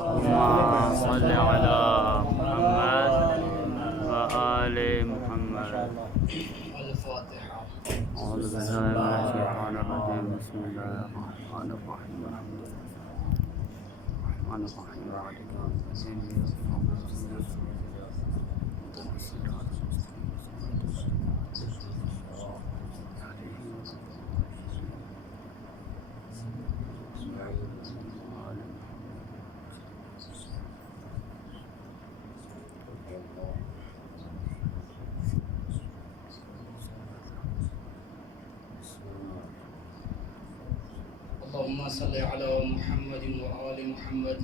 اللهم صل على محمد وآل محمد. الفاتحة. أعوذ بالله من الشيطان الرجيم. بسم الله الرحمن الرحيم. الرحمن الرحيم مالك يوم الدين. اللهم صل على محمد وآل محمد.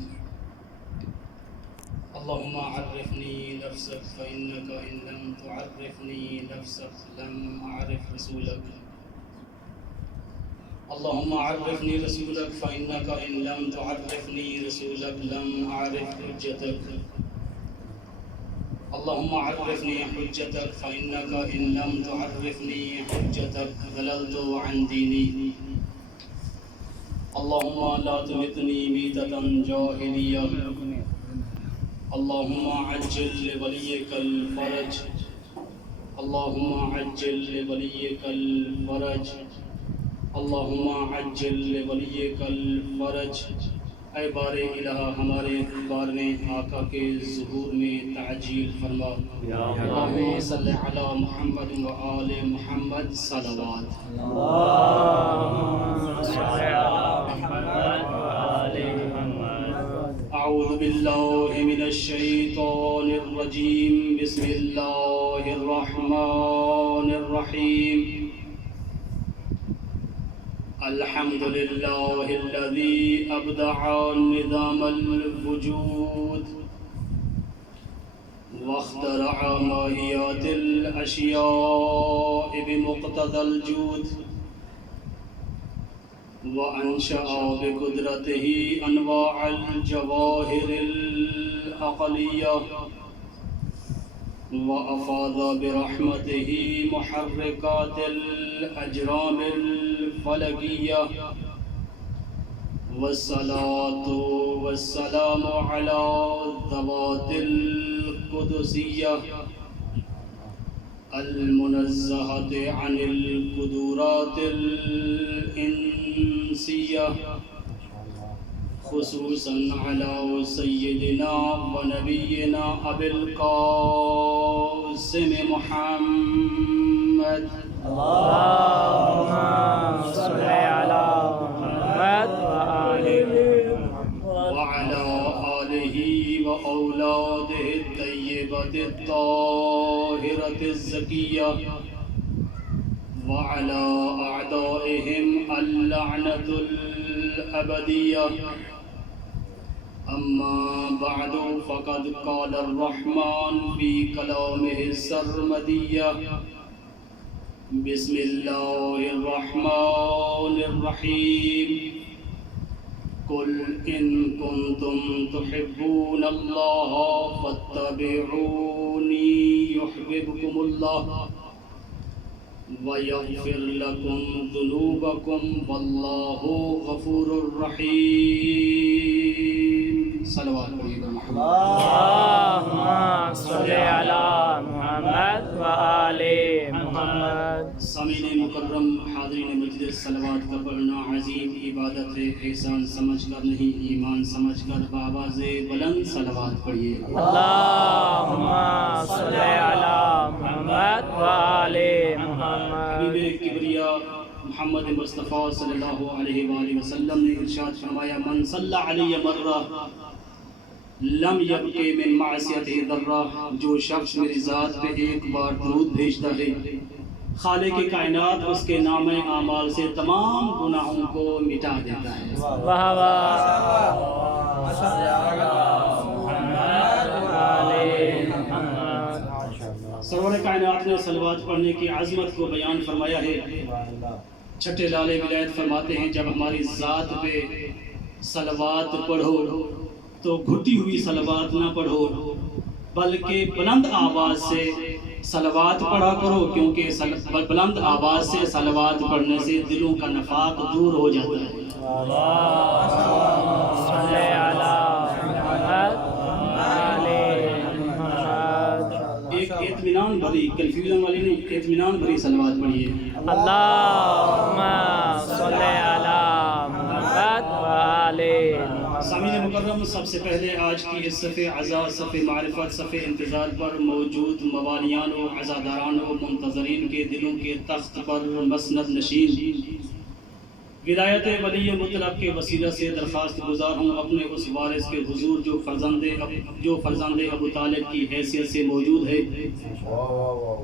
اللهم عرفني نفسك فإنك إن لم تعرفني نفسك لم أعرف رسولك. اللهم عرفني رسولك فإنك إن لم تعرفني رسولك لم أعرف حجتك. اللهم عرفني حجتك فإنك إن لم تعرفني حجتك ضللت عن ديني. اللهم لا تمتني ميتة جاهلية. اللهم عجل لوليك الفرج. اللهم عجل لوليك الفرج. اللهم عجل لوليك الفرج. اے بار الہ ہمارے بارہویں آقا کے ظہور میں تعجیل فرما. اللہم صلی علی محمد و آل محمد صلوات. اعوذ باللہ من الشیطان الرجیم. بسم اللہ الرحمن الرحیم. الحمد للہ الذی ابدع نظام الوجود واخترع ماہیات الاشیاء بمقتضى الجود وانشأ بقدرته انواع الجواہر العقلیہ وافاض برحمته محرکات الاجرام الفلکیہ والصلاة والسلام على الذوات القدسیہ المنزہۃ عن القدورات الانسیہ خصوصا على سیدنا و نبینا ابی القاسم محمد. اللهم صل على محمد وعلى آله وأولاده الطيبة الطاهرة الزكية وعلى أعدائهم اللعنة الأبدية. أما بعد فقد قال الرحمن في كلامه السرمدية. بسم الله الرحمن الرحيم. قل إن كنتم تحبون الله فاتبعوني يحببكم الله ويغفر لكم ذنوبكم والله غفور رحيم. صلوات محمد. اللهم صل على محمد وآل محمد. سامعین مکرم، حاضرین مجلس، صلوات کا پڑھنا عظیم عبادت ہے. احسان سمجھ کر نہیں، ایمان سمجھ کر بآواز بلند صلوات پڑھیے. اللهم صل على محمد وآل محمد. حبیب کبریا محمد مصطفیٰ صلی اللہ علیہ وآلہ وسلم نے ارشاد فرمایا: من صلی علی مرہ لم یبقی من معصیتہ ذرہ. جو شخص میری ذات پہ ایک بار درود بھیجتا ہے، خالق کائنات اس کے نام اعمال سے تمام گناہوں کو مٹا دیتا ہے. واہ واہ. محمد وآل محمد. سرور کائنات نے صلوات پڑھنے کی عظمت کو بیان فرمایا ہے. چھٹے لالے ولایت فرماتے ہیں جب ہماری ذات پہ صلوات پڑھو تو گھٹی ہوئی صلوات نہ پڑھو بلکہ بلند آواز سے صلوات پڑھا کرو، کیونکہ بلند آواز سے صلوات پڑھنے سے دلوں کا نفاق دور ہو جاتا ہے. اللهم صل على اطمینان بھری، کنفیوژن والی نہیں، اطمینان بھری صلوات پڑھیے۔ اللہم صلی علی محمد و آلہ۔ سامعین مکرم، سب سے پہلے آج کی اس صف عزا، صف معرفت، صف انتظار پر موجود موالیان و عزاداران و منتظرین کے دلوں کے تخت پر مسند نشین ولایت ولی مطلق کے وسیلہ سے درخواست گزار ہوں اپنے اس وارث کے حضور جو فرزند ابو طالب کی حیثیت سے موجود ہے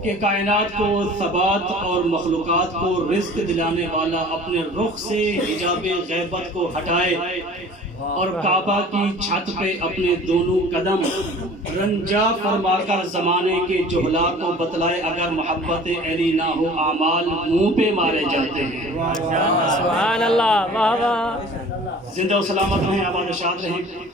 کہ کائنات کو ثبات اور مخلوقات کو رزق دلانے والا اپنے رخ سے حجاب غیبت کو ہٹائے اور کعبہ کی چھت پہ اپنے دونوں قدم رنجا فرما کر زمانے کے جہلا کو بتلائے اگر محبت علی نہ ہو اعمال منہ پہ مارے جاتے ہیں۔ سبحان اللہ، واہ واہ۔ زندہ و سلامت رہیں، آباد و شاد رہیں۔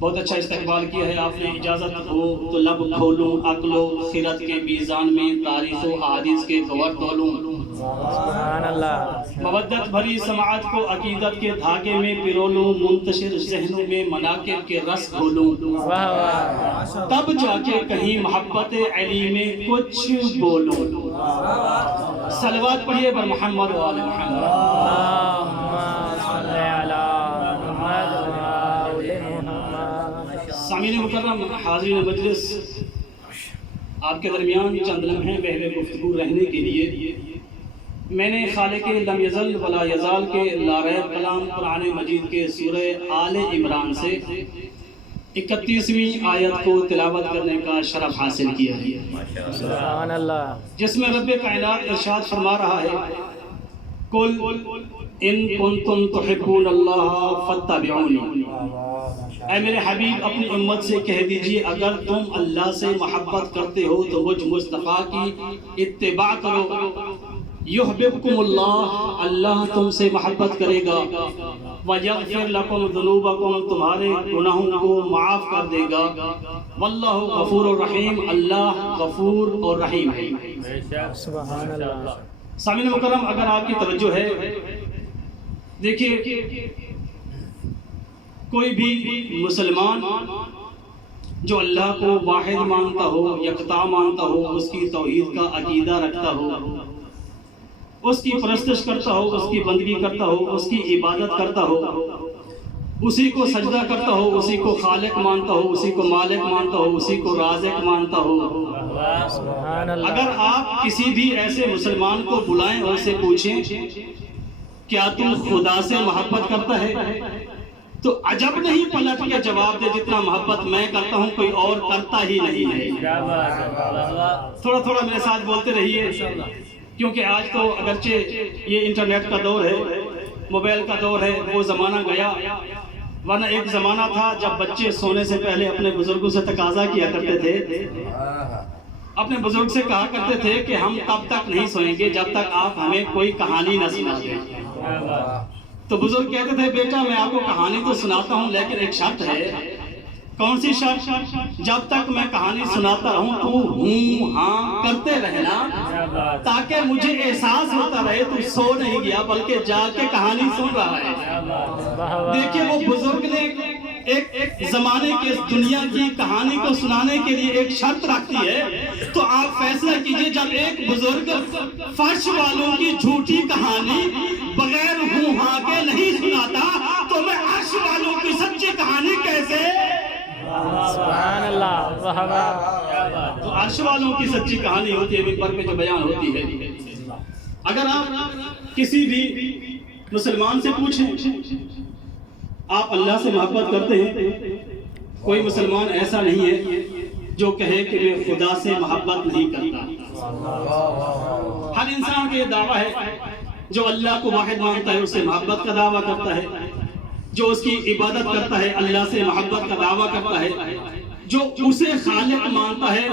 بہت اچھا استقبال کیا ہے آپ نے، اجازت ہو تو لب کھولوں عقل و خرد کے میزان میں تاریخ و احادیث کے گور تولوں، سبحان اللہ۔ مودت بھری سماعت کو عقیدت کے دھاگے میں پرولوں، منتشر ذہنوں میں مناقب کے رس گھولوں، واہ واہ۔ تب جا کے کہیں محبت علی میں کچھ بولوں۔ صلوات پڑھیے بر محمد و آل محمد۔ اللہم صلی علی محمد و آل محمد۔ سامعین مکرم، حاضرین مجلس، آپ کے درمیان چند لمحے بہرے گفتگو رہنے کے لیے میں نے خالق لم یزل ولا یزال کے لا ریب کلام قرآن مجید کے سورہ آل عمران سے 31ویں آیت کو تلاوت کرنے کا شرف حاصل کیا ہے، سبحان اللہ، جس میں رب کائنات ارشاد فرما رہا ہے قل ان کنتم تحبون اللہ فاتبعونی، اے میرے حبیب اپنی امت سے کہہ دیجئے اگر تم اللہ سے محبت کرتے ہو تو مجھ مصطفیٰ کی اتباع کرو، یحببکم اللہ، اللہ تم سے محبت کرے گا، ویغفر لکم ذنوبکم، تمہارے گناہوں کو معاف کر دے گا، واللہ غفور الرحیم، اللہ غفور اور رحیم ہے۔ سبحان اللہ۔ سامعین مکرم، اگر آپ کی توجہ ہے، دیکھیے کوئی بھی مسلمان جو اللہ کو واحد مانتا ہو، یکتا مانتا ہو، اس کی توحید کا عقیدہ رکھتا ہو، اس کی پرستش کرتا ہو، اس کی بندگی کرتا ہو، اس کی عبادت کرتا ہو، اسی کو سجدہ کرتا ہو، اسی کو خالق مانتا ہو، اسی کو مالک مانتا ہو، اسی کو رازق مانتا ہو، سبحان اللہ۔ اگر آپ کسی بھی ایسے مسلمان کو بلائیں اور سے پوچھیں کیا تم خدا سے محبت کرتا ہے، تو عجب نہیں پلٹ کے جواب دے جتنا محبت میں کرتا ہوں کوئی اور کرتا ہی نہیں ہے۔ تھوڑا تھوڑا میرے ساتھ بولتے رہیے، کیونکہ آج تو اگرچہ یہ انٹرنیٹ کا دور ہے، موبائل کا دور ہے، وہ زمانہ گیا، ورنہ ایک زمانہ تھا جب بچے سونے سے پہلے اپنے بزرگوں سے تقاضا کیا کرتے تھے، اپنے بزرگ سے کہا کرتے تھے کہ ہم تب تک نہیں سوئیں گے جب تک آپ ہمیں کوئی کہانی نہ سنا دیں۔ تو بزرگ کہتے تھے بیٹا میں آپ کو کہانی تو سناتا ہوں لیکن ایک شرط ہے۔ کون سی شرط؟ جب تک میں کہانی سناتا رہوں تو ہوں ہاں کرتے رہنا، تاکہ مجھے احساس ہوتا رہے تو سو نہیں گیا بلکہ جا کے کہانی سن رہا ہے۔ دیکھیے وہ بزرگ نے ایک زمانے کے دنیا کی کہانی کو سنانے کے لیے ایک شرط رکھتی ہے، تو آپ فیصلہ کیجئے جب ایک بزرگ فرش والوں کی جھوٹی کہانی بغیر ہوں ہاں کے نہیں سناتا تو میں عرش والوں کی سچی کہانی کیسے؟ سبحان اللہ، واہ واہ۔ تو عرش والوں کی سچی کہانی ہوتی ہے، ممبر پہ جو بیان ہوتی ہے۔ اگر آپ کسی بھی مسلمان سے پوچھیں آپ اللہ سے محبت کرتے ہیں، کوئی مسلمان ایسا نہیں ہے جو کہے کہ میں خدا سے محبت نہیں کرتا۔ ہر انسان کا یہ دعویٰ ہے جو اللہ کو واحد مانتا ہے اس سے محبت کا دعویٰ کرتا ہے، جو اس کی عبادت کرتا ہے اللہ سے محبت کا دعویٰ کرتا ہے، جو اسے خالق مانتا ہے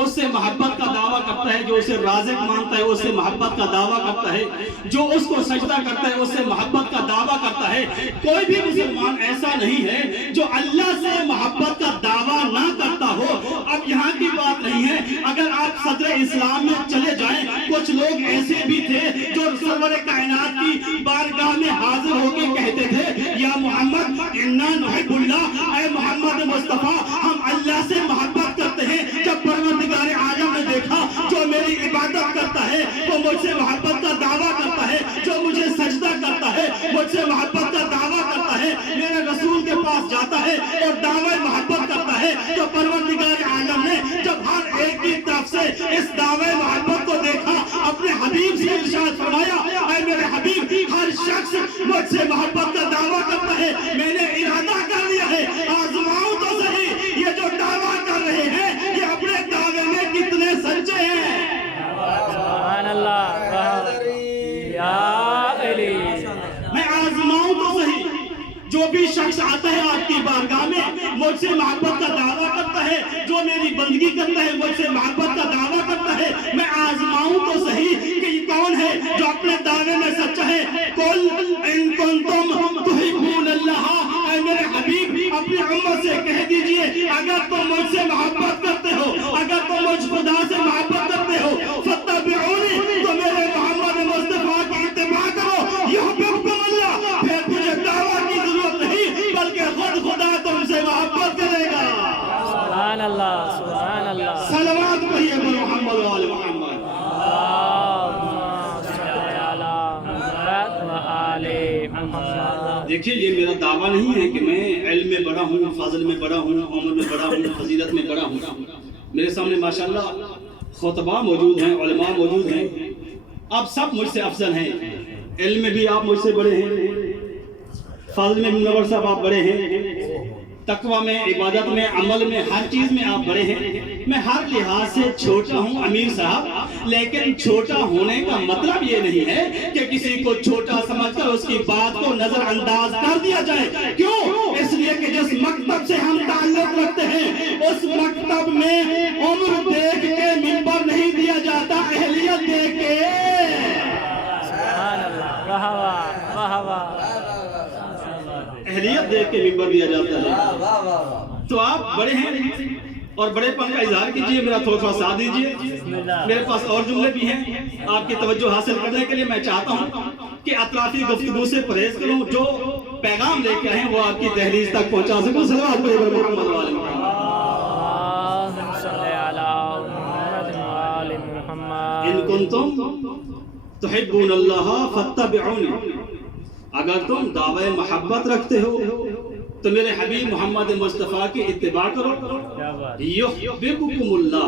اس سے محبت کا دعویٰ کرتا ہے، جو اسے رازق مانتا ہے اس سے محبت کا دعویٰ کرتا ہے، جو اس کو سجدہ کرتا ہے اس سے محبت کا دعویٰ کرتا ہے۔ کوئی بھی مسلمان ایسا نہیں ہے جو اللہ سے محبت کا دعویٰ نہ کرتا ہو۔ اب یہاں کی بات نہیں ہے، اگر آپ صدر اسلام میں چلے جائیں کچھ لوگ ایسے بھی تھے جو سرور کائنات کی بارگاہ میں حاضر ہو کے کہتے تھے یا محمد انا نحب اللہ، اے محمد مصطفیٰ ہم اللہ سے محبت کرتے ہیں۔ جب پروردگار عالم نے مجھ سے محبت کا دعویٰ کرتا ہے، جو مجھے سجدہ کرتا ہے، مجھ سے محبت کا دعویٰ کرتا ہے، میرے رسول کے پاس جاتا ہے اور دعوی محبت کرتا ہے، تو پروردگار عالم نے جب ہر ایک کی طرف سے اس دعوی محبت کو دیکھا، اپنے حبیب سے ارشاد فرمایا، اے میرے حبیب، ہر شخص مجھ سے محبت کا دعویٰ کرتا ہے، میں نے ارادہ کر لیا ہے، آزماؤں تو صحیح یہ جو دعویٰ کر رہے ہیں یہ اپنے دعوے میں کتنے سچے ہیں۔ سبحان اللہ، یا علی، میں آزماؤں تو صحیح، جو بھی شخص آتا ہے آپ کی بارگاہ میں مجھ سے محبت کا دعویٰ کرتا ہے، جو میری بندگی کرتا ہے مجھ سے محبت کا دعویٰ کرتا ہے، میں آزماؤں تو صحیح کہ یہ کون ہے جو اپنے دعوے میں سچا ہے۔ قل ان کنتم تحبون اللہ، اے میرے حبیب اپنی امت سے کہہ دیجئے اگر تم مجھ سے محبت کرتے ہو، اگر تم مجھ خدا سے محبت کرتے ہو، فتبعونی، تو میرے محمد مصطفیٰ کی اتباع کرو، یحببکم اللہ، پھر تجھے دعویٰ کی ضرورت نہیں بلکہ خود خدا تم سے محبت کرے گا۔ سبحان اللہ، سبحان اللہ، صلوات پڑھیے محمد و آل محمد۔ دیکھیے یہ میرا دعویٰ نہیں ہے کہ میں علم میں بڑا ہوں، فضل میں بڑا ہوں، عمر میں بڑا ہوں، فضیلت میں بڑا ہوں۔ میرے سامنے ماشاءاللہ خطبہ موجود ہیں، علماء موجود ہیں، آپ سب مجھ سے افضل ہیں، علم میں بھی آپ مجھ سے بڑے ہیں، فضل میں منور صاحب آپ بڑے ہیں، تقوی میں، عبادت میں، عمل میں، ہر چیز میں آپ بڑے ہیں۔ میں ہر لحاظ سے چھوٹا ہوں امیر صاحب، لیکن چھوٹا ہونے کا مطلب یہ نہیں ہے کہ کسی کو چھوٹا سمجھ کر اس کی بات کو نظر انداز کر دیا جائے۔ کیوں؟ اس لیے کہ جس مکتب سے ہم تعلق رکھتے ہیں اس مکتب میں عمر دیکھ کے منبر نہیں دیا جاتا، اہلیت دیکھ کے۔ سبحان اللہ، واہ واہ، واہ واہ، اہلیت دیکھ کے منبر دیا جاتا ہے۔ تو آپ بڑے ہیں اور بڑے پن کا اظہار کیجئے، میرا تھوڑا ساتھ دیجئے، میرے پاس اور جملے بھی ہیں آپ کی توجہ حاصل کرنے کے لیے۔ میں چاہتا ہوں کہ اطرافی گفتگو سے پرہیز کروں، جو پیغام لے کے آئے ہیں وہ آپ کی دہلیز تک پہنچا سکوں۔ صلوات پڑھیے محمد و آل محمد۔ اللہم صلی علی محمد و آل محمد۔ ان کنتم تحبون اللہ فاتبعونی، اگر تم دعوی محبت رکھتے ہو تو میرے حبیب محمد مصطفیٰ کی اتباع کرو، یحببکم اللہ۔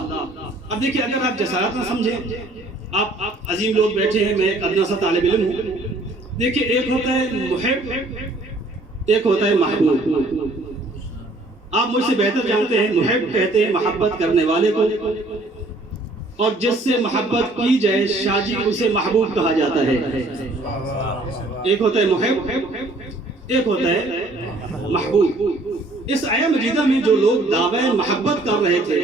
اب دیکھیں اگر آپ جسارت نہ سمجھیں، آپ عظیم لوگ بیٹھے ہیں، میں ایک ادنا سا طالب علم ہوں۔ دیکھیں ایک ہوتا ہے محب، ایک ہوتا ہے محبوب۔ آپ مجھ سے بہتر جانتے ہیں، محب کہتے ہیں محبت کرنے والے کو، اور جس سے محبت کی جائے شاجی اسے محبوب کہا جاتا ہے۔ ایک ہوتا ہے محب، ایک ہوتا ہے محبوب۔ اس آیہ مجیدہ میں جو لوگ دعوی محبت کر رہے تھے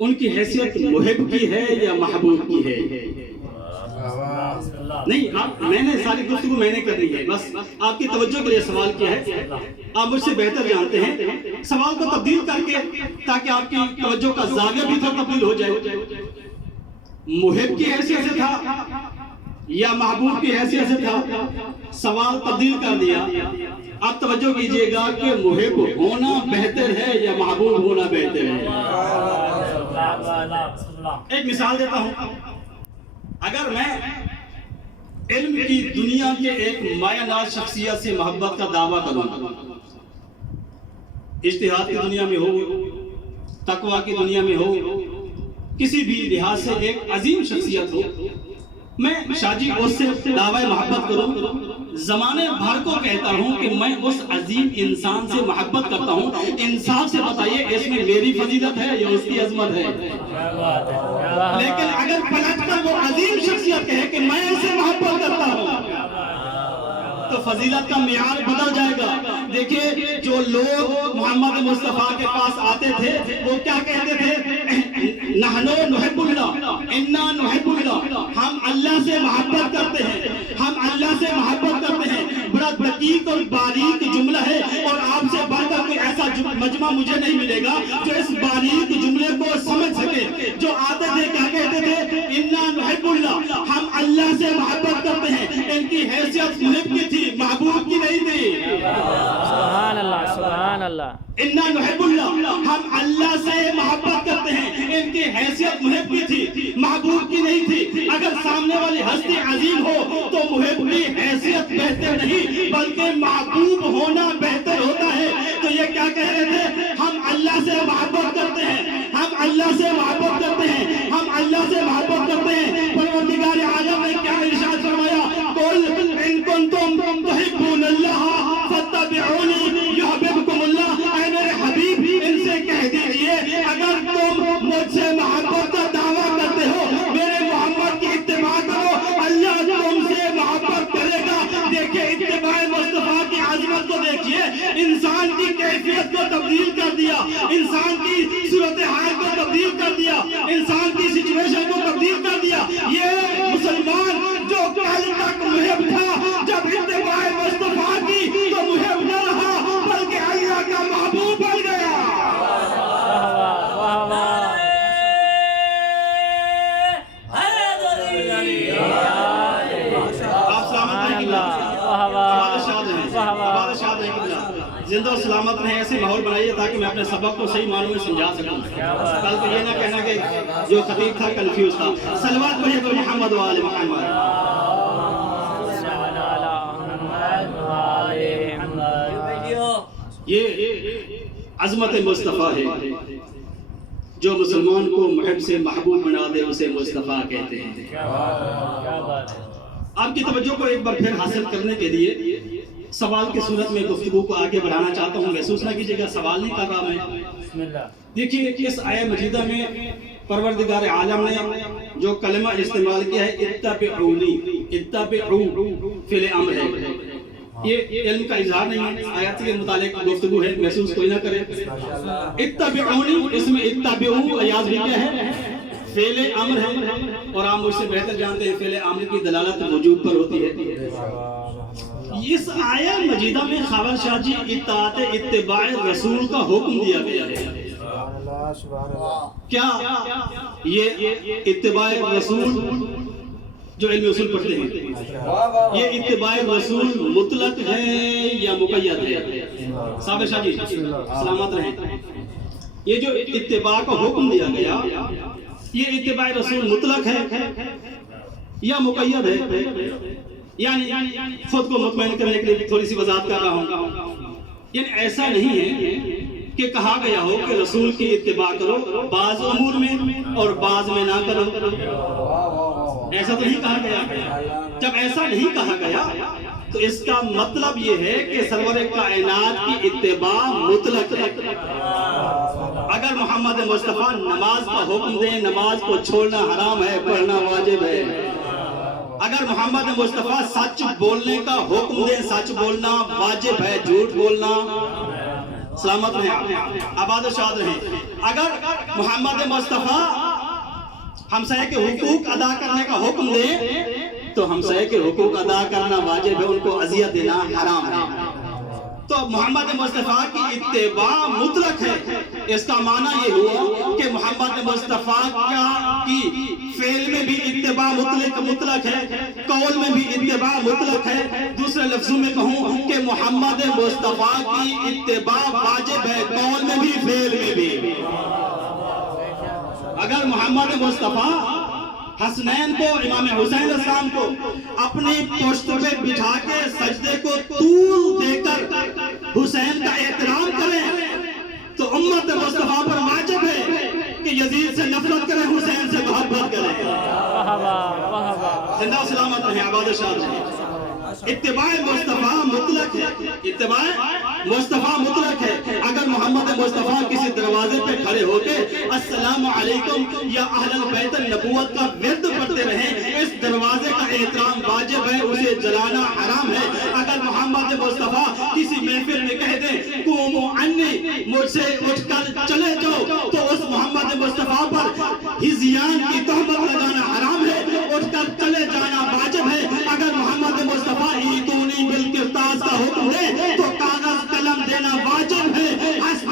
ان کی حیثیت محب کی ہے یا محبوب کی ہے؟ نہیں، میں نے ساری گفتگو میں نے کرنی ہے، بس آپ کی توجہ کے لیے سوال کیا ہے، آپ مجھ سے بہتر جانتے ہیں۔ سوال کو تبدیل کر کے تاکہ آپ کی توجہ کا زاویہ بھی تھوڑا تبدیل ہو جائے، محب کی حیثیت سے تھا یا محبوب کی حیثیت سے تھا، سوال تبدیل کر دیا۔ آپ توجہ کیجئے گا کہ محب ہونا بہتر ہے یا محبوب ہونا بہتر ہے۔ ایک مثال دیتا ہوں، اگر میں علم کی دنیا کے ایک مایہ ناز شخصیت سے محبت کا دعویٰ کروں، اجتہاد کی دنیا میں ہو، تقوی کی دنیا میں ہو، کسی بھی لحاظ سے ایک عظیم شخصیت ہو، میں شاجی اس سے دعوی محبت کروں، زمانے بھر کو کہتا ہوں کہ میں اس عظیم انسان سے محبت کرتا ہوں، انصاف سے بتائیے اس میں میری فضیلت ہے یا اس کی عظمت ہے؟ لیکن اگر پلٹ کر وہ عظیم شخصیت کہے کہ میں اسے محبت کرتا ہوں تو فضیلت کا معیار بدل جائے گا۔ دیکھیے جو لوگ محمد مصطفیٰ کے پاس آتے تھے وہ کیا کہتے تھے؟ نحنو نحب اللہ، انا نحب اللہ، ہم اللہ سے محبت کرتے ہیں، ہم اللہ سے محبت کرتے ہیں۔ بڑا دقیق اور باریک جملہ ہے، اور آپ سے بڑھ کر کوئی ایسا مجمع مجھے نہیں ملے گا جو اس باریک جملے کو سمجھ سکے. جو آتے تھے کیا کہتے تھے؟ اِنَّا نُحِبُّ اللَّهَ، ہم اللہ سے محبت کرتے ہیں. ان کی حیثیت محب کی تھی، محبوب کی نہیں تھی. سبحان اللہ سبحان اللہ. اِنَّا نُحِبُّ اللَّهَ، ہم اللہ سے محبت کرتے ہیں. ان کی حیثیت محب کی تھی، محبوب کی نہیں تھی. اگر سامنے والی ہستی عظیم ہو تو محب کی حیثیت بہتر نہیں بلکہ محبوب ہونا بہتر ہوتا ہے. تو یہ کیا کہہ رہے تھے؟ ہم اللہ سے محبت کرتے ہیں، ہم اللہ سے محبت کرتے ہیں، ہم اللہ سے محبت کرتے ہیں. پروردگار عالم نے کیا ارشاد فرمایا؟ قل ان کنتم تحبون اللہ فاتبعونی یحببکم اللہ. اے میرے حبیب ان سے کہہ دیجئے اگر تم مجھ سے محبت کا دعویٰ کرتے ہو، میرے محمد کی اتباع کرو، اللہ تم سے محبت کرے گا. دیکھیں اتباع مصطفیٰ کی عظمت کو دیکھیے. انسان کی کیفیت کو تبدیل کر دیا، انسان کی صورتحال کو تبدیل کر دیا، انسان کی سچویشن کو تبدیل کر دیا. یہ مسلمان جو کل تک محب تھا، جب اتباع مصطفیٰ کی تو محب نہ رہا بلکہ اللہ کا محبوب بن گیا. واہ واہ. آپ سلامت رہیں قبلہ، بادشاہ رہیں قبلہ، زندہ و سلامت رہیں. ایسے ماحول بنائیے تاکہ میں اپنے سبق کو صحیح معنوں میں سمجھا سکوں. کل کو یہ نہ کہنا کہ جو خطیب تھا کنفیوز تھا. صلوات پڑھیے پر محمد و آل محمد. یہ عظمت مصطفیٰ ہے. جو مسلمان کو محب سے محبوب بنا دے اسے مصطفیٰ کہتے ہیں. آپ کی توجہ کو ایک بار پھر حاصل کرنے کے لیے سوال کی صورت میں گفتگو کو آگے بڑھانا چاہتا ہوں. محسوس نہ کیجیے گا سوال نہیں کر رہا میں. دیکھیے اس آیہ مجیدہ میں پروردگار عالم نے جو کلمہ استعمال کیا ہے اتبعونی، اتبعو فعل امر ہے. یہ علم کا اظہار نہیں ہے، آیات کے متعلق گفتگو ہے، محسوس کوئی نہ کرے. اتبعونی اس میں اتبعو ایاز بھی کیا ہے؟ فعل امر ہے. اور آپ مجھ سے بہتر جانتے ہیں فعل امر کی دلالت وجوب پر ہوتی ہے. اس آیہ مجیدہ میں خاور شاہ جی اطاعت اتباع رسول کا حکم دیا گیا ہے. کیا یہ اتباع رسول جو علم اصول پڑھتے ہیں یہ اتباع رسول مطلق ہے یا مقید ہے؟ صابر شاہ جی سلامت رہیں. یہ جو اتباع کا حکم دیا گیا یہ اتباع رسول مطلق ہے یا مقید ہے؟ یعنی خود کو مطمئن کرنے کے لیے تھوڑی سی وضاحت کر رہا ہوں. یعنی ایسا نہیں ہے کہ کہا گیا ہو کہ رسول کی اتباع کرو بعض امور میں اور بعض میں نہ کرو. ایسا تو نہیں کہا گیا. جب ایسا نہیں کہا گیا تو اس کا مطلب یہ ہے کہ سرور کائنات کی اتباع مطلق ہے. اگر محمد مصطفیٰ نماز کا حکم دیں نماز کو چھوڑنا حرام ہے، پڑھنا واجب ہے. اگر محمد مصطفیٰ سچ بولنے کا حکم دیں سچ بولنا واجب ہے، جھوٹ بولنا. سلامت رہیں، آباد و شاد رہیں. اگر محمد مصطفیٰ ہمسائے کے حقوق ادا کرنے کا حکم دے تو ہمسائے کے حقوق ادا کرنا واجب ہے، ان کو اذیت دینا حرام ہے. تو محمد مصطفیٰ کی اتباع مطلق ہے. اس کا معنی یہ ہوا کہ محمد مصطفیٰ کی فعل میں بھی اتباع مطلق ہے، قول میں بھی اتباع مطلق ہے. دوسرے لفظوں میں کہوں کہ محمد مصطفیٰ کی اتباع واجب ہے، قول میں بھی فعل میں بھی. اگر محمد مصطفیٰ حسنین کو امام حسین علیہ السلام کو اپنی پشت پہ بٹھا کے سجدے کو طول دے کر حسین کا احترام کریں تو امت مصطفیٰ پر واجب ہے کہ یزید سے نفرت کریں، حسین سے محبت کریں. زندہ و سلامت رہیں، آباد و شاد رہیں. اتباع مصطفیٰ مطلق ہے، اتباع مصطفیٰ مطلق ہے. اگر محمد مصطفیٰ کسی دروازے پہ کھڑے ہو کے السلام علیکم یا اہل البیت النبوت کا ورد پڑھتے رہیں، اس دروازے کا احترام واجب ہے، اسے جلانا حرام ہے. اگر محمد مصطفیٰ کسی محفل میں کہہ دیں قوموا عنی، مجھ سے اٹھ کر چلے جاؤ، تو اس محمد مصطفیٰ پر ہزیان کی تہمت لگانا حرام ہے، اٹھ کر چلے جانا واجب ہے. اگر محمد مصطفیٰ ایتونی بالقرطاس کا حکم دے تو کاغذ قلم دینا واجب ہے. حسب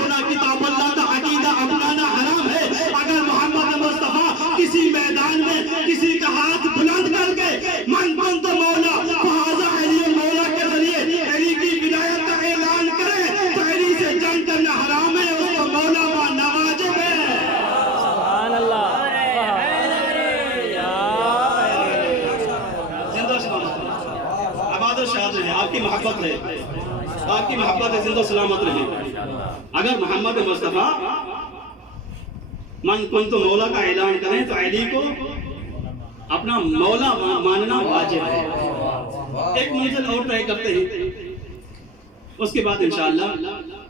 حرام ہے اس کو مولا با نواجب ہے. سبحان اللہ. زندہ سلامت عبادت شاد رہے. آپ کی محبت ہے, آپ کی محبت ہے, زندہ سلامت رہے. اگر محمد مصطفیٰ من کنت مولا کا اعلان کریں تو علی کو اپنا مولا ماننا واجب ہے. ایک منزل اور طے کرتے ہیں, اس کے بعد انشاءاللہ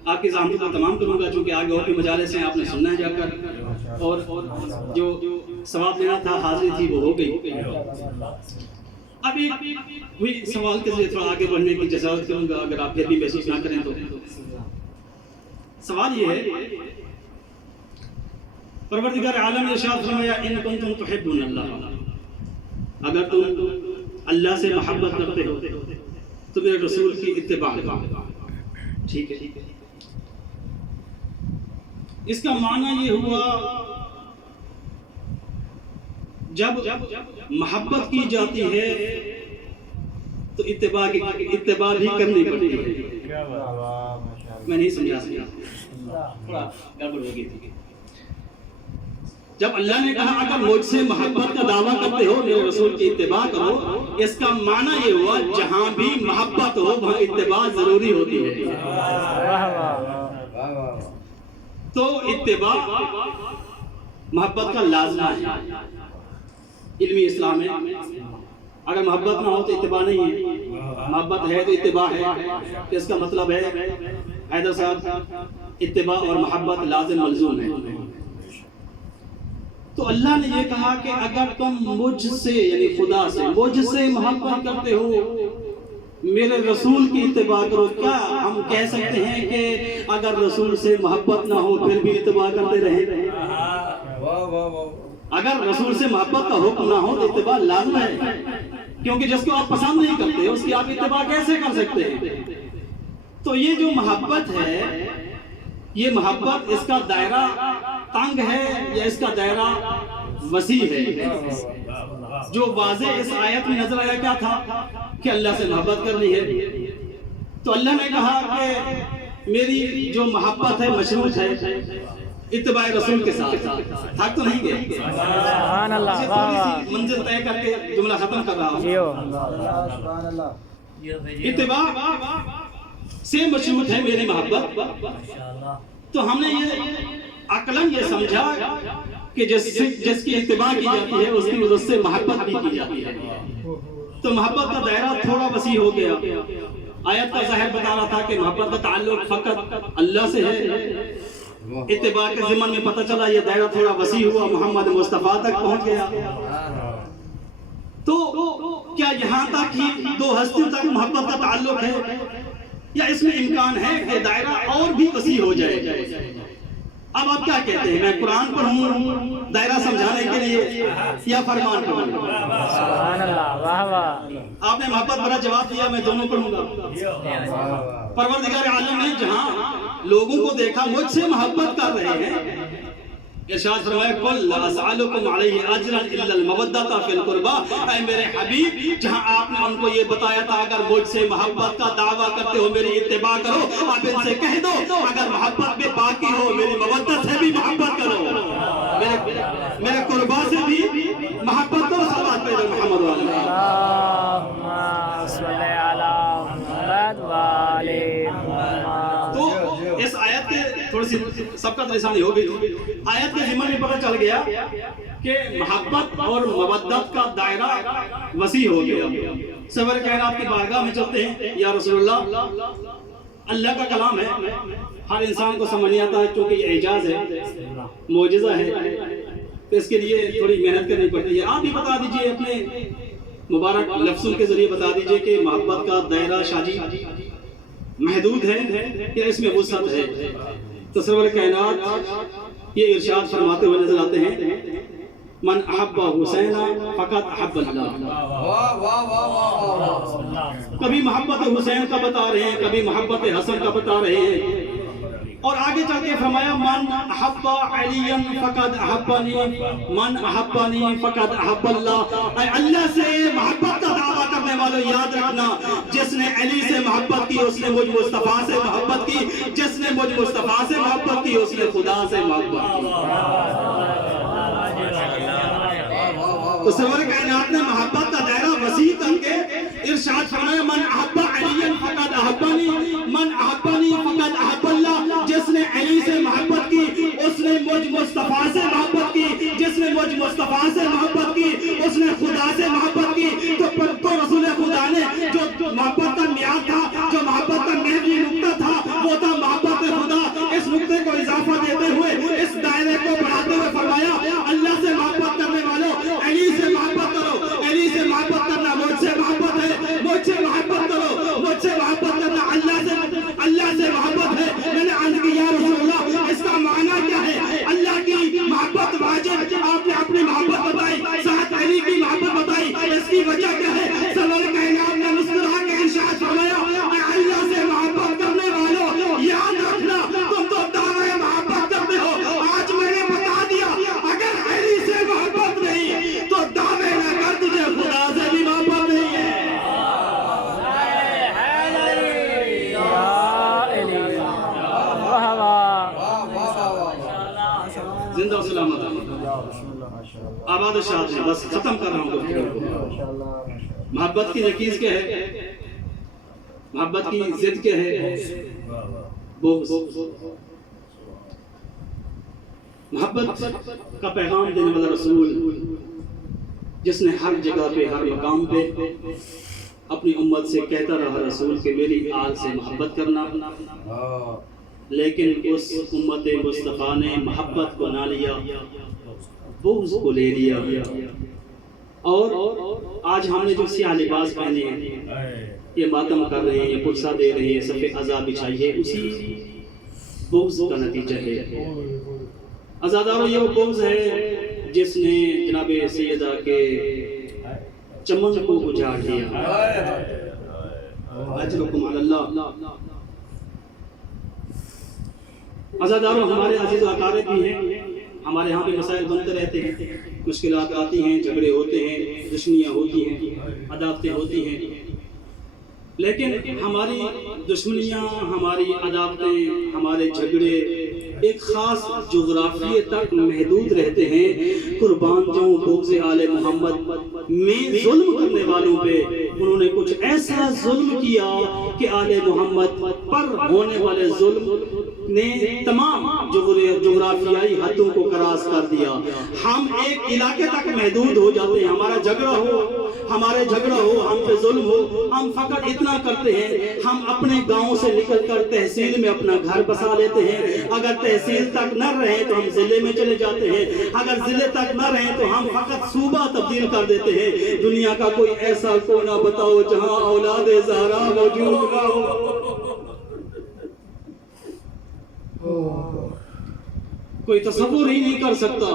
آپ کی زحمت کو تمام کروں گا, چونکہ آگے اور بھی مجالس ہیں, آپ نے سننا ہے جا کر, اور جو ثواب لینا تھا حاضری تھی وہ ہو گئی. اب ایک وہی سوال کے ذریعے تھوڑا آگے بڑھنے کی جسارت کروں گا, اگر آپ پھر بھی محسوس نہ کریں تو. سوال یہ ہے, پروردگار عالم نے ارشاد فرمایا ان کنتم تحبون اللہ, اگر تم اللہ سے محبت کرتے ہو تو میرے رسول کی اتباع کرو. ٹھیک ہے, اس کا معنی یہ ہوا جب محبت کی جاتی ہے تو اتباع بھی کرنی پڑتی ہے. میں نہیں سمجھا سکتا, تھوڑا گڑبڑ ہو گئی تھی. جب اللہ نے کہا اگر مجھ سے محبت کا دعویٰ کرتے ہو میرے رسول کی اتباع کرو, اس کا معنی یہ ہوا جہاں بھی محبت ہو وہاں اتباع ضروری ہوتی ہے. تو اتباع محبت کا لازمہ ہے. علمی اسلام ہے, اگر محبت نہ ہو تو اتباع نہیں ہے, محبت ہے تو اتباع ہے. اس کا مطلب ہے حیدر صاحب اتباع اور محبت لازم ملزوم ہے. تو اللہ نے یہ کہا کہ اگر تم مجھ سے یعنی خدا سے مجھ سے محبت کرتے ہو میرے رسول کی اتباع کرو. کیا ہم کہہ سکتے ہیں کہ اگر رسول سے محبت نہ ہو پھر بھی اتباع کرتے رہیں؟ اگر رسول سے محبت کا حکم نہ ہو تو اتباع لازم ہے, کیونکہ جس کو آپ پسند نہیں کرتے اس کی آپ اتباع کیسے کر سکتے ہیں؟ تو یہ جو محبت ہے, یہ محبت اس کا دائرہ تنگ ہے یا اس کا دائرہ وسیع ہے؟ جو واضح اس آیت میں نظر آیا کیا تھا کہ اللہ سے محبت کرنی ہے. تو اللہ نے کہا کہ میری جو محبت ہے مشروط ہے اتباع رسول کے ساتھ. تھک تو نہیں گئے؟ سبحان اللہ. تھوڑی سی منزل طے کر کے جملہ ختم کر رہا ہوں. اتباع سے مشروط ہے میری محبت. تو ہم نے یہ عقلاً یہ سمجھا کہ جس کی اتباع کی جاتی ہے اس کی وجہ سے محبت بھی کی جاتی ہے. تو محبت کا دائرہ تھوڑا وسیع ہو گیا. آیت کا ظاہر بتا رہا تھا کہ محبت کا تعلق فقط اللہ سے ہے. اتباع کے ضمن میں پتہ چلا یہ دائرہ تھوڑا وسیع ہوا, محمد مصطفیٰ تک پہنچ گیا. تو کیا یہاں تک ہی دو ہستیوں تک محبت کا تعلق ہے یا اس میں امکان ہے کہ دائرہ اور بھی وسیع ہو جائے؟ اب آپ کیا کہتے ہیں, میں قرآن پڑھوں دائرہ سمجھانے کے لیے یا فرمان پڑھوں؟ سبحان اللہ. واہ واہ. آپ نے محبت بھرا جواب دیا, میں دونوں پڑھوں گا. پروردگار عالم نے جہاں لوگوں کو دیکھا مجھ سے محبت کر رہے ہیں, ارشاد فرمایا قل لا اسألکم علیہ اجرا الا المودۃ فی القربى. اے میرے حبیب جہاں آپ نے ان کو یہ بتایا تھا اگر مجھ سے محبت کا دعویٰ کرتے ہو میری اتباع کرو, آپ ان سے کہہ دو اگر محبت میں باقی ہو میری مودت سے بھی محبت کرو, میرے قربا سے بھی محبت کرو. صلوات پہ محمد والے اللہم صلی علی محمد وآل محمد. تو اس آیت کے تھوڑی سی سبقت لسانی ہو گئی تھی. آیت کے ضمن میں پتہ چل گیا کہ محبت اور مودت کا دائرہ وسیع ہو گیا. سرور کائنات کی بارگاہ میں چلتے ہیں, یا رسول اللہ اللہ کا کلام ہے, ہر انسان کو سمجھ نہیں آتا ہے کیونکہ یہ اعجاز ہے, معجزہ ہے, تو اس کے لیے تھوڑی محنت کرنی پڑتی ہے. آپ بھی بتا دیجئے اپنے مبارک لفظوں کے ذریعے بتا دیجئے کہ محبت کا دائرہ شاجی محدود ہے یا اس میں وسعت ہے؟ تو سرور کائنات یہ ارشاد فرماتے ہوئے نظر آتے ہیں من احب حسین فقط احب اللہ. کبھی محبت حسین کا بتا رہے ہیں, کبھی محبت حسن کا بتا رہے ہیں. اور آگے چل کے فرمایا من احب علی فقد احبنی من احبنی فقد احب اللہ. اے اللہ سے محبت کا دعویٰ کرنے والوں یاد رکھنا، جس نے علی سے محبت کی اس نے مجھ مصطفیٰ سے محبت کی، جس نے مجھ مصطفیٰ سے محبت کی اس نے خدا سے محبت کی. تو سرور کائنات نے محبت کا دائرہ وسیع کر کے ارشاد فرمایا من احب علی فقد احبنی من احبنی فقد احب اللہ. جس نے علی سے محبت کی اس نے مجھ مصطفیٰ سے محبت کی، جس نے مجھ مصطفیٰ سے محبت کی اس نے خدا سے محبت کی. تو رسول خدا نے جو محبت کا میعاد تھا، جو محبت کا محوی نقطہ تھا، وہ تھا محبت خدا. اس نقطے کو اضافہ دیتے ہوئے، اس دائرے کو بڑھاتے ہوئے فرمایا اللہ سے محبت کرنے والوں علی سے محبت کرو. علی سے محبت کرنا مجھ سے محبت ہے، مجھ سے محبت کرو. مجھ سے محبت کرنا اللہ سے محبت ہے. میں نے عرض کی یا رسول اللہ اس کا معنی کیا ہے؟ اللہ کی محبت واجب، آپ نے اپنی محبت بتائی، ساتھ علی کی محبت بتائی، اس کی وجہ کیا ہے؟ سرور کائنات نے مسکرا کے ارشاد فرمایا اللہ سے محبت کرنے والوں یاد رکھنا تم تو دعوے محبت کرتے ہو. آج میں نے بتا دیا اگر علی سے محبت نہیں تو دعوے نہ کر، تجھے خدا سے بھی محبت نہیں ہے. زندہ و سلامت آباد و شاد ہے. بس ختم کر رہا ہوں. محبت کی نکیز کیا ہے؟ محبت کی ضد کیا ہے؟ بغض. محبت کا پیغام دینے والا رسول جس نے ہر جگہ پہ ہر مقام پہ اپنی امت سے کہتا رہا رسول کہ میری آل سے محبت کرنا، لیکن اس امت مصطفیٰ نے محبت کو نہ لیا، بغض کو لے لیا. اور آج ہم نے جو سیاہ لباس پہنے ہیں، یہ ماتم کر رہے ہیں، یہ پرسہ دے رہے ہیں، صف عذاب بچھائی ہے، اسی بغض کا نتیجہ ہے. عزاداروں یہ وہ بغض ہے جس نے جناب سیدہ کے چمن کو اجاڑ دیا. اجرکم علی اللہ. عزاداروں ہمارے عزیز و اقارب بھی ہیں، ہمارے ہاں بھی مسائل بنتے رہتے ہیں، مشکلات آتی ہیں، جھگڑے ہوتے ہیں، دشمنیاں ہوتی ہیں، عداوتیں ہوتی ہیں، لیکن ہماری دشمنیاں، ہماری عداوتیں، ہمارے جھگڑے ایک خاص جغرافیے تک محدود رہتے ہیں. قربان جاؤں بغض آل محمد میں ظلم کرنے والوں پہ. انہوں نے کچھ ایسا ظلم کیا کہ آل محمد پر ہونے والے ظلم نے تمام جغرافیائی حدوں کو کراس کر دیا. ہم ایک علاقے تک محدود ہو جاتے ہیں. ہمارا جھگڑا ہو، ہم پہ ظلم ہو، ہم فقط اتنا کرتے ہیں، ہم اپنے گاؤں سے نکل کر تحصیل میں اپنا گھر بسا لیتے ہیں. اگر تحصیل تک نہ رہیں تو ہم ضلع میں چلے جاتے ہیں. اگر ضلع تک نہ رہیں تو ہم فقط صوبہ تبدیل کر دیتے ہیں. دنیا کا کوئی ایسا کونا بتاؤ جہاں اولاد زہرا موجود نہ ہو. کوئی تصور ہی نہیں کر سکتا.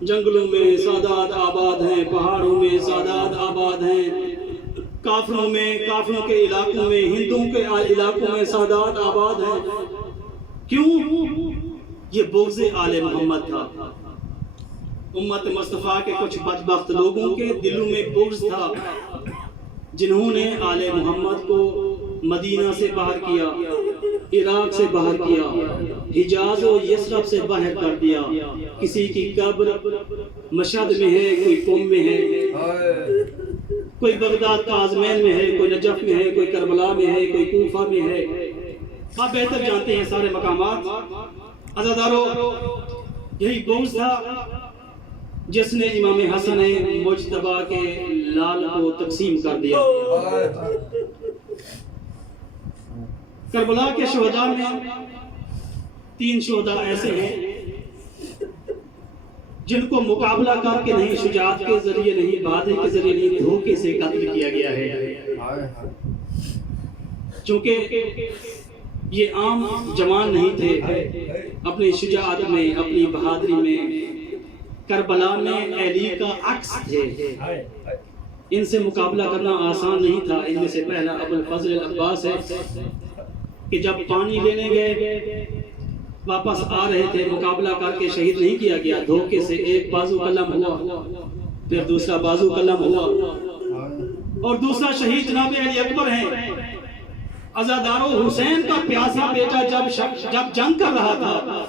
جنگلوں میں سادات آباد ہیں، پہاڑوں میں سادات آباد ہیں، کافروں کے علاقوں میں، ہندوؤں کے علاقوں میں سادات آباد ہیں. کیوں؟ یہ بغض آل محمد تھا. امت مصطفیٰ کے کچھ بدبخت لوگوں کے دلوں میں بغض تھا، جنہوں نے آل محمد کو مدینہ سے باہر کیا، عراق سے باہر کیا، حجاز و یثرب سے باہر کر دیا. کسی کی قبر مشہد میں ہے، کوئی قم میں ہے، کوئی بغداد کا آزمین میں ہے، کوئی نجف میں ہے، کوئی کربلا میں ہے، کوئی کوفہ میں ہے. آپ بہتر جانتے ہیں سارے مقامات. عزاداروں یہی بغض تھا جس نے امام حسن مجتبیٰ کے لال کو تقسیم کر دیا. کربلا کے شہداء میں 3 شہداء ایسے ہیں جن کو مقابلہ کر کے نہیں، شجاعت کے ذریعے نہیں، بہادری کے ذریعے نہیں، دھوکے سے قتل کیا گیا ہے. چونکہ یہ عام جوان نہیں تھے، اپنی شجاعت میں، اپنی بہادری میں کربلا میں علی کا عکس تھے. ان سے مقابلہ کرنا آسان نہیں تھا. ان میں سے پہلا ابو الفضل العباس ہے. کہ جب پانی لینے گئے واپس آ رہے تھے، مقابلہ کر کے شہید نہیں کیا گیا، دھوکے سے ایک بازو قلم ہوا، پھر دوسرا بازو قلم ہوا، اور دوسرا شہید جناب علی اکبر ہیں۔ عزادارو حسین کا پیاسا بیٹا جب جنگ کر رہا تھا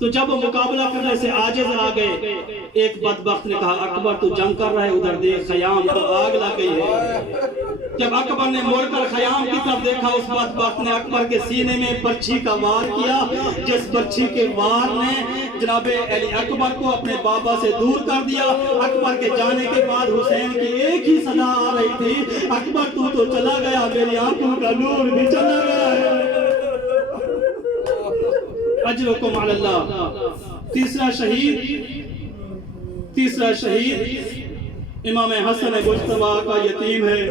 تو جب وہ مقابلہ کرنے سے عاجز آ گئے، ایک بدبخت نے کہا اکبر تو جنگ کر رہا ہے، ادھر دیکھ خیام کو آگ لگ گئی ہے۔ جب اکبر نے مڑ کر خیام کی طرف دیکھا، اس بدبخت نے اکبر کے سینے میں برچھی کا وار کیا، جس برچھی کے وار نے جناب علی اکبر کو اپنے بابا سے دور کر دیا۔ اکبر کے جانے کے بعد حسین کی ایک ہی صدا آ رہی تھی، اکبر تو چلا گیا، میری آنکھوں کا نور بھی چلا گیا ہے۔ اجرکم علی اللہ۔ تیسرا شہید امام حسن مجتبیٰ کا یتیم ہے،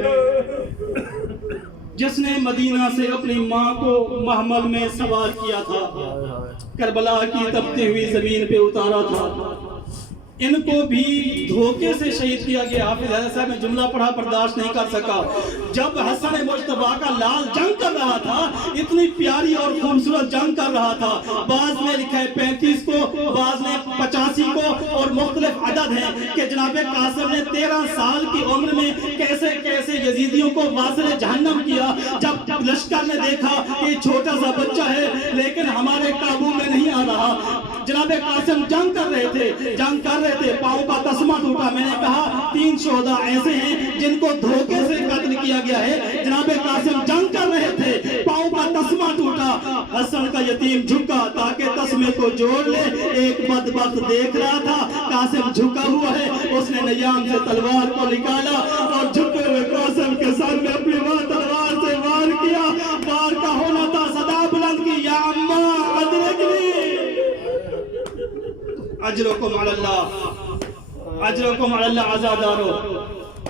جس نے مدینہ سے اپنی ماں کو محمل میں سوار کیا تھا، کربلا کی تپتی ہوئی زمین پہ اتارا تھا۔ ان کو بھی دھوکے سے شہید کیا گیا۔ حافظ حیدر صاحب میں جملہ پڑھا برداشت نہیں کر سکا۔ جب حسن مجتبیٰ کا لال جنگ کر رہا تھا، اتنی پیاری اور خوبصورت جنگ کر رہا تھا، بعض نے لکھا ہے 35 کو، بعض نے 85 کو، اور مختلف عدد ہیں کہ جناب قاسم نے 13 سال کی عمر میں کیسے کیسے یزیدیوں کو واصل جہنم کیا۔ جب لشکر نے دیکھا کہ چھوٹا سا بچہ ہے لیکن ہمارے قابو میں نہیں آ رہا، جناب قاسم جنگ کر رہے تھے، پاؤں کا تسمہ ٹوٹا۔ میں نے کہا 3 شہداء ایسے ہیں جن کو دھوکے سے قتل کیا گیا ہے۔ جناب قاسم جنگ کر رہے تھے، پاؤں کا تسمہ ٹوٹا، حسن کا یتیم جھکا تاکہ تسمے کو جوڑ لے۔ ایک بدبخت دیکھ رہا تھا، قاسم جھکا ہوا ہے، اس نے نیام سے تلوار کو نکالا اور جھکے ہوئے قاسم کے سر میں اپنی تلوار سے وار کیا۔ وار کا ہونا تھا، صدا بلند کی، یا اماں ادرکنی۔ اجرکم علی اللہ، اجرکم علی اللہ عزادارو۔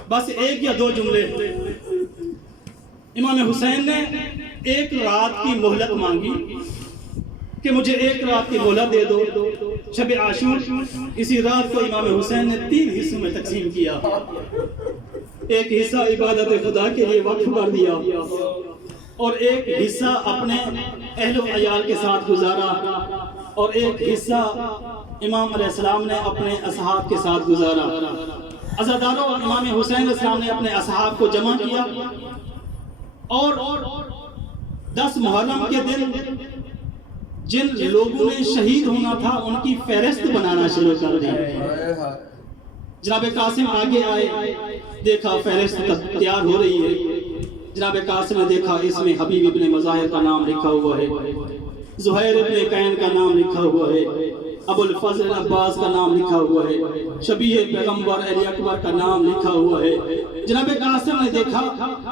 بس ایک یا 2 جملے۔ امام حسین نے ایک رات کی مہلت مانگی کہ مجھے ایک رات کی مہلت دے دو۔ شب عاشور، اسی رات کو امام حسین نے 3 حصوں میں تقسیم کیا۔ ایک حصہ عبادت خدا کے لیے وقف کر دیا، اور ایک حصہ اپنے اہل و عیال کے ساتھ گزارا، اور ایک حصہ امام علیہ السلام نے اپنے اصحاب کے ساتھ گزارا۔ عزادارو، امام حسین علیہ السلام نے اپنے اصحاب کو جمع کیا، اور 10 محرم کے دن جن لوگوں نے شہید ہونا تھا ان کی فہرست بنانا شروع کر دی۔ جناب قاسم آگے آئے، دیکھا فہرست تیار ہو رہی ہے۔ جناب قاسم نے دیکھا اس میں حبیب ابن مظاہر کا نام لکھا ہوا ہے، زہیر ابن قین کا نام لکھا ہوا ہے، ابو الفضل عباس کا نام لکھا ہوا ہے، شبیہ پیغمبر علی اکبر کا نام لکھا ہوا ہے۔ جناب قاسم نے دیکھا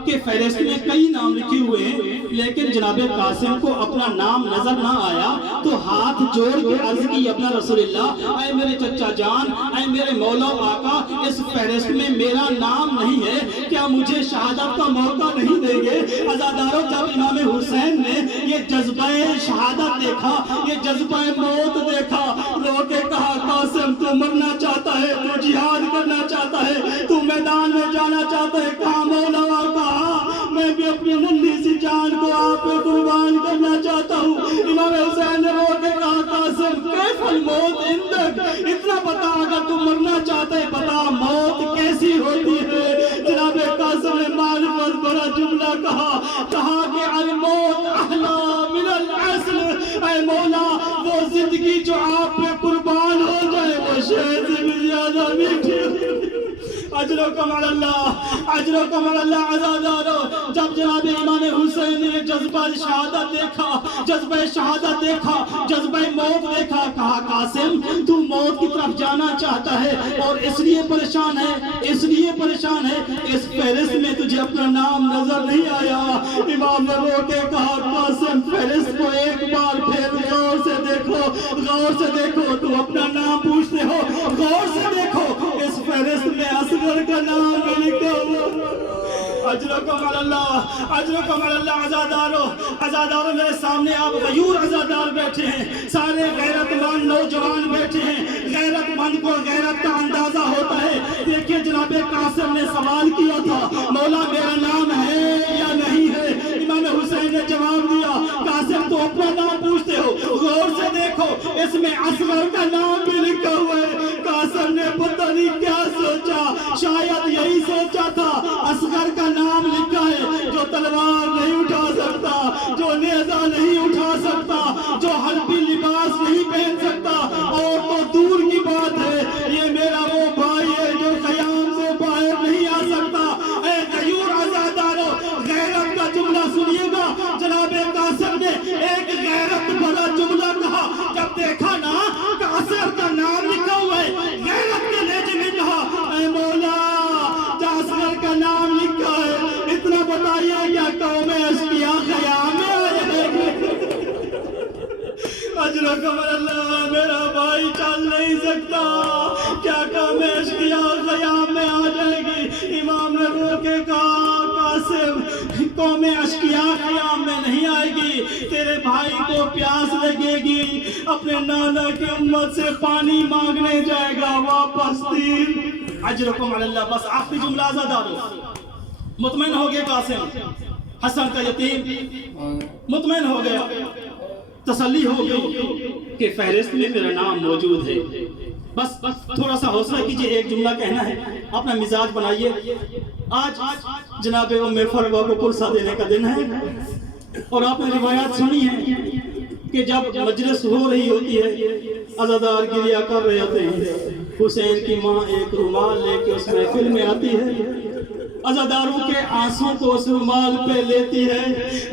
کہ فہرست میں کئی نام لکھے ہوئے ہیں، لیکن جناب قاسم کو اپنا نام نظر نہ آیا تو ہاتھ جوڑ کے عرض کی، اپنا رسول اللہ، اے میرے چچا جان، اے میرے مولا و آقا، اس فہرست میں میرا نام نہیں ہے، کیا مجھے شہادت کا موقع نہیں دیں گے؟ عزادارو، جب امام حسین نے یہ جذبہ شہادت دیکھا، یہ جذبہ موت دیکھا، رو کے کہا قاسم تو مرنا چاہتا ہے، تو جہاد کرنا چاہتا ہے، تو میدان میں جانا چاہتا ہے، کہا مولا کہا میں بھی اپنی ننھی سی جان کو آپ پہ قربان کرنا چاہتا ہوں۔ امام حسین نے رو کے کہا قاسم کیف الموت عندک، اتنا بتا اگر تو مرنا چاہتا ہے بتا موت کیسی ہوتی ہے۔ جناب قاسم نے معرفت بڑا جملہ کہا کہ الموت احلا من العسل، اے مولا وہ زندگی جو آپ پہ قربان ہو جائے وہ شہد سے بھی زیادہ میٹھی۔ اجرکم علی اللہ، اجرکم علی اللہ عزادارو۔ جب جناب امام حسین نے جذبہ شہادت دیکھا، جذبہ شہادت دیکھا، جذبہ موت دیکھا، کہا قاسم تو موت کی طرف جانا چاہتا ہے اور اس لیے پریشان ہے، اس لیے پریشان ہے، اس فہرست میں تجھے اپنا نام نظر نہیں آیا۔ امام نے رو کے کہا قاسم فہرست کو ایک بار پھر غور سے دیکھو، غور سے دیکھو، تو اپنا نام پوچھتے ہو، غور سے دیکھو، اس فہرست میں اصغر کا نام لکھا ہوا۔ اجرکم علی اللہ، اجرکم علی اللہ عزادارو۔ عزادارو، میرے سامنے آپ غیور عزادار بیٹھے ہیں، سارے غیرت مند نوجوان بیٹھے ہیں، غیرت مند کو غیرت کا اندازہ ہوتا ہے۔ دیکھیے جناب قاسم نے سوال کیا تھا مولا میرا نام ہے یا نہیں ہے؟ امام حسین نے جواب دیا قاسم تو اپنا نام پوچھتے ہو, غور سے دیکھو اس میں اصغر کا نام بھی لکھا ہوا ہے. قاسم نے پتہ نہیں کیا سوچا, شاید یہی سوچا تھا اصغر کا نام لکھا ہے جو تلوار نہیں اٹھا سکتا, جو نیزہ نہیں اٹھا سکتا, جو حربی لباس نہیں پہن سکتا, اور تو دور کی بات ہے یہ میرا وہ بھائی ہے جو قیام سے باہر نہیں آ سکتا. اے غیور عزادارو, غیرت کا جملہ سنیے گا. جناب قاسم نے ایک غیرت بڑا جملہ کہا جب دیکھا نا قاسم کا نام لکھا ہوا ہے. غیرت کے لہجے میں کہا اے مولا اصغر کا نام لکھا ہے, اتنا بتائیے کیا قوم اشقیاء خیام میں آ جائے گی؟ اجرکم اللہ, میرا بھائی چل نہیں سکتا, کیا قوم اشقیاء خیام میں آ جائے گی؟ امام نے رو کے کہا قاسم قوم اشقیاء خیام میں نہیں آئے گی, تیرے بھائی کو پیاس لگے گی, اپنے نانا کی امت سے پانی مانگنے جائے گا واپس تیر. اجرکم اللہ. بس آخری جملہ عزادارو, مطمئن ہو گئے قاسم, حسن کا یتیم مطمئن ہو گیا, تسلی ہو گئی کہ فہرست میں میرا نام موجود ہے. بس تھوڑا سا حوصلہ کیجئے, ایک جملہ کہنا ہے, اپنا مزاج بنائیے. آج جناب ام فروا کو پرسہ دینے کا دن ہے, اور آپ نے روایات سنی ہے کہ جب مجلس ہو رہی ہوتی ہے عزادار گریہ کر رہے ہوتے ہیں, حسین کی ماں ایک رومال لے کے اس محفل میں آتی ہے, عزاداروں کے آنسوں کو اس رومال پہ لیتی ہے.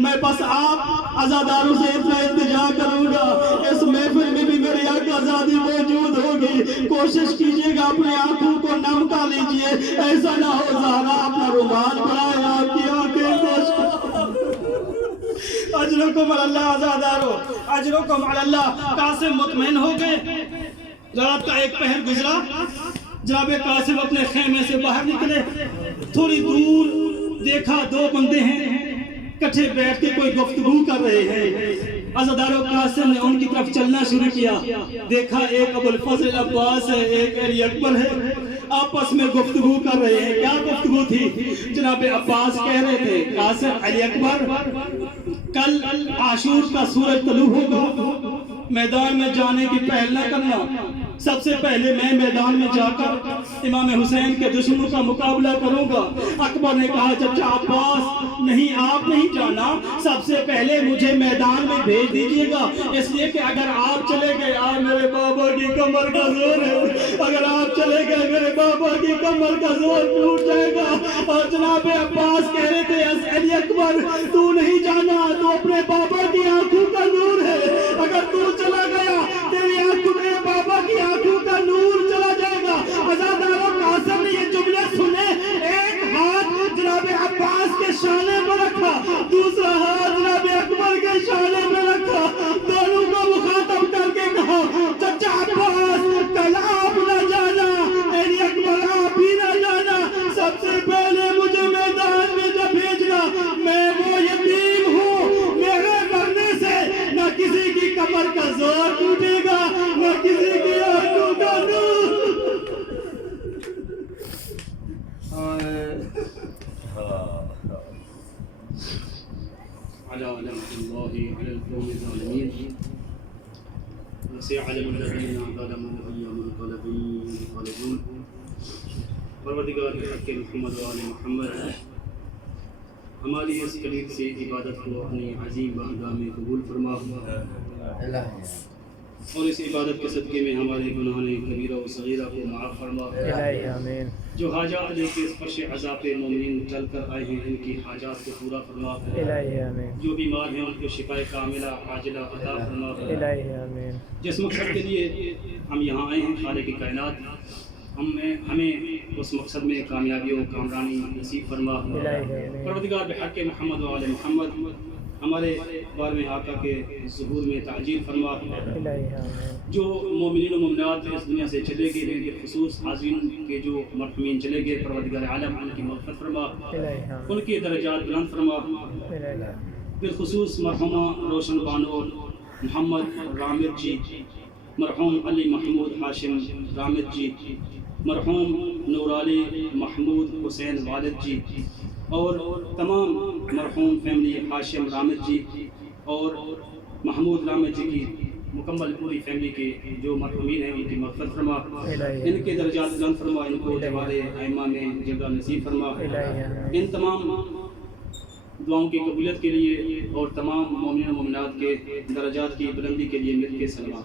میں بس آپ عزاداروں سے اتنا التجا کروں گا, اس محفل میں بھی میری آقا زادی موجود ہوگی, کوشش کیجئے گا اپنے آنکھوں کو نم کا لیجئے, ایسا نہ ہو زہرا اپنا رومال بڑھائے آپ کی آنکھیں کوشش. اجرکم اللہ عزادارو, اجرکم اللہ. قاسم مطمئن ہو گئے. رات کا ایک پہر گزرا, جناب قاسم اپنے خیمے سے باہر نکلے, تھوڑی دور دیکھا دو بندے ہیں کٹھے بیٹھ کے کوئی گفتگو کر رہے ہیں. عزادارو قاسم نے ان کی طرف چلنا شروع کیا, دیکھا ایک ابو الفضل عباس ہے, ایک علی اکبر ہے, آپس میں گفتگو کر رہے ہیں. کیا گفتگو تھی؟ جناب عباس کہہ رہے تھے قاسم علی اکبر کل عاشور کا سورج طلوع ہوگا, میدان میں جانے کی پہل نہ کرنا, سب سے پہلے میں میدان میں جا کر امام حسین کے دشمنوں کا مقابلہ کروں گا. اکبر نے کہا چچا عباس نہیں, آپ نہیں جانا, سب سے پہلے مجھے میدان میں بھیج دیجئے گا, اس لیے کہ اگر آپ چلے گئے, آپ میرے بابا کی کمر کا زور ہے, اگر آپ چلے گئے میرے بابا کی کمر کا زور ٹوٹ جائے گا. اور جناب عباس کہہ رہے تھے علی اکبر تو نہیں جانا, تو اپنے بابا کی آنکھوں کا نور ہے, اگر تو چلا گیا تیری آنکھوں میں بابا کی آنکھوں کا نور چلا جائے گا. عزادارو قاسم نے یہ جملے سنے, ایک ہاتھ جناب عباس کے شانے پر رکھا, دوسرا ہاتھ جناب اکبر کے شانے پر رکھا, دونوں کو مخاطب کر کے کہا چچا عباس کل آپ نہ جانا, علی اکبر آپ ہی نہ جانا, سب سے پہلے مجھے میدان میں جب بھیجنا, میں وہ یتیم ہوں, میرے مرنے سے نہ کسی کی کمر کا زور ٹوٹے گا, نہ کسی کی آنکھوں کا نور. على لعنة الله على القوم الظالمين وسيعلم الذين ظلموا أي منقلب ينقلبون. پروردگار کے حق محمد و آل محمد, ہماری اس قریب سے عبادت کو اپنی عظیم بارگاہ میں قبول فرما, اور اس عبادت کے صدقے میں ہمارے گناہ کبیرہ و صغیرہ کو معاف فرما. آمین. جو حاجات لے کے اس فرش عذاب مومنین چل کر آئے ہیں ان کی حاجات کو پورا فرما. آمین. جو بیمار ہیں ان کو شفاء کاملہ عاجلہ عطا فرما. آمین. جس مقصد کے لیے ہم یہاں آئے ہیں خالق کی کائنات, ہمیں اس مقصد میں کامیابی و کامرانی نصیب فرما. پروردگار بحق محمد و آل محمد ہمارے بارے میں آقا کے ظہور میں تعجیل فرما. جو مومنین و مومنات اس دنیا سے چلے گئے ہیں, بالخصوص حاضرین کے جو مرحومین چلے گئے, پروردگار عالم ان کی مغفرت فرما, ان کے درجات بلند فرما. بالخصوص مرحومہ روشن بانو محمد رامد جی, مرحوم علی محمود ہاشم رامد جی, مرحوم نور علی محمود حسین والد جی, اور تمام مرحوم فیملی ہاشم رامت جی اور محمود رامت جی کی مکمل پوری فیملی کے جو مرحومین ہیں ان کی مغفرت فرما، ان کے درجات بلند فرما، ان کو تمہارے ائمہ میں جگہ نصیب فرما، ان تمام دعاؤں کی قبولیت کے لیے اور تمام مومنین و مومنات کے درجات کی بلندی کے لیے مل کے سلام